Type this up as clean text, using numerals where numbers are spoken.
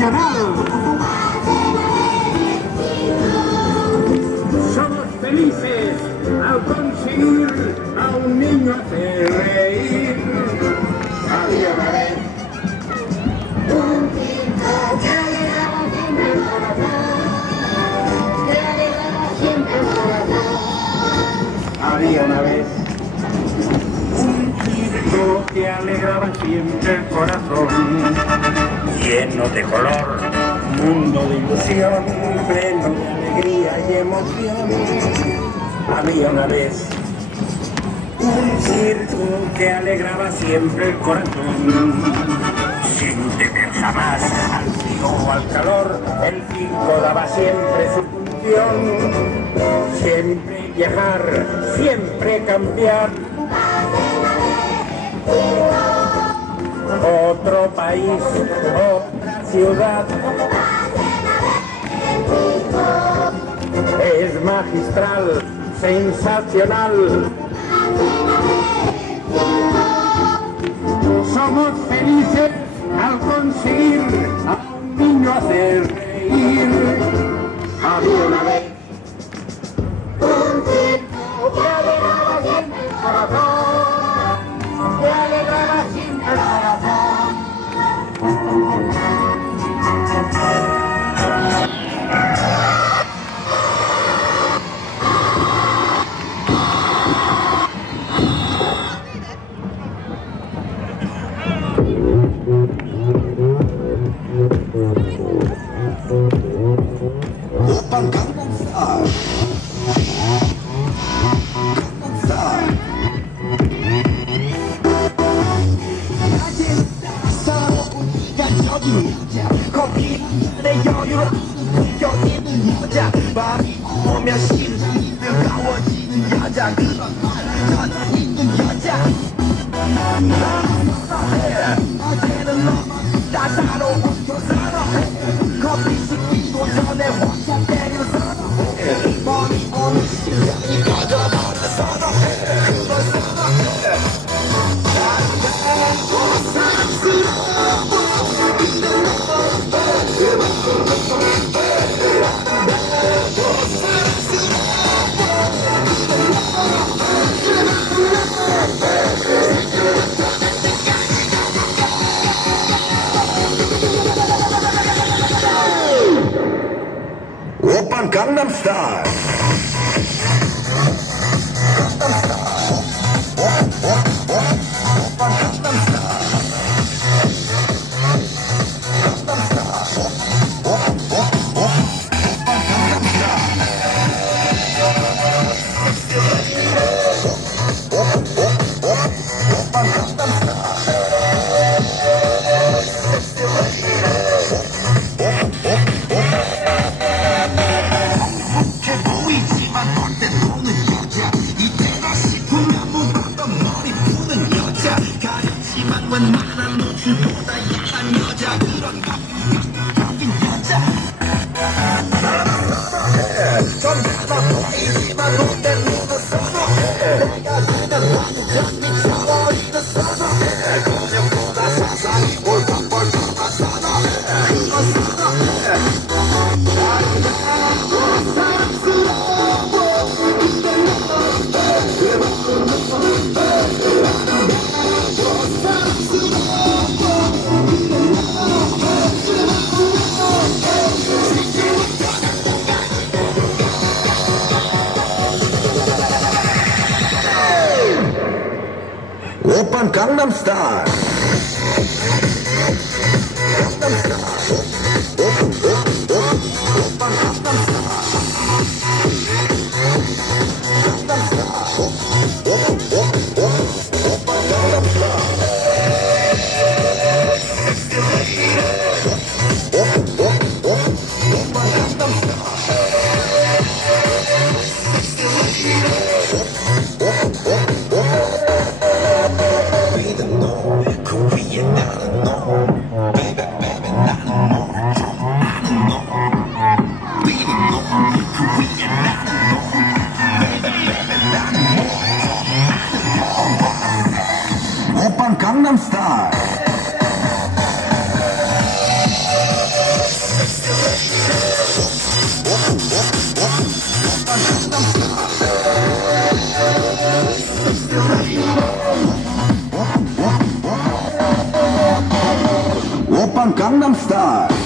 nacional. Somos felices al conseguir a un niño hacer reír. Había una vez un tipo que alegraba siempre el corazón, que alegraba siempre el corazón. Había una vez un tipo que alegraba siempre el corazón, lleno de color, mundo de ilusión, pleno de alegría y emoción. Había una vez un circo que alegraba siempre el corazón, sin temer jamás al frío o al calor. El circo daba siempre su función, siempre viajar, siempre cambiar. Otro país, otra ciudad, es magistral, sensacional. Somos felices al conseguir a un niño hacer reír. Había una vez un tipo que alegraba siempre el corazón, que alegraba siempre el corazón. 내 여유를 느껴지는 여자 밤이 오면 심장이 뜨거워지는 여자 그런 여자 있는 여자 나는 선호해 어제는 너무 따사로운 저 선호해 커피 시키고 전에 원샷 때려 선호해 밤이 오면 심장이 꺼져버려 선호해 그런 선호해 나는 사랑스러워 오빤 강남스타일. 웬만한 노출보다 야한 여자 그런 감각적인 여자 좀 작아 보이지만 못된 눈은 선호해 내가 그냥 완전히 미쳐버리는 선호해 근육보다 세상이 올방벌방한 선호해 그런 선호해 오빤 강남스타일. 오빤 강남스타일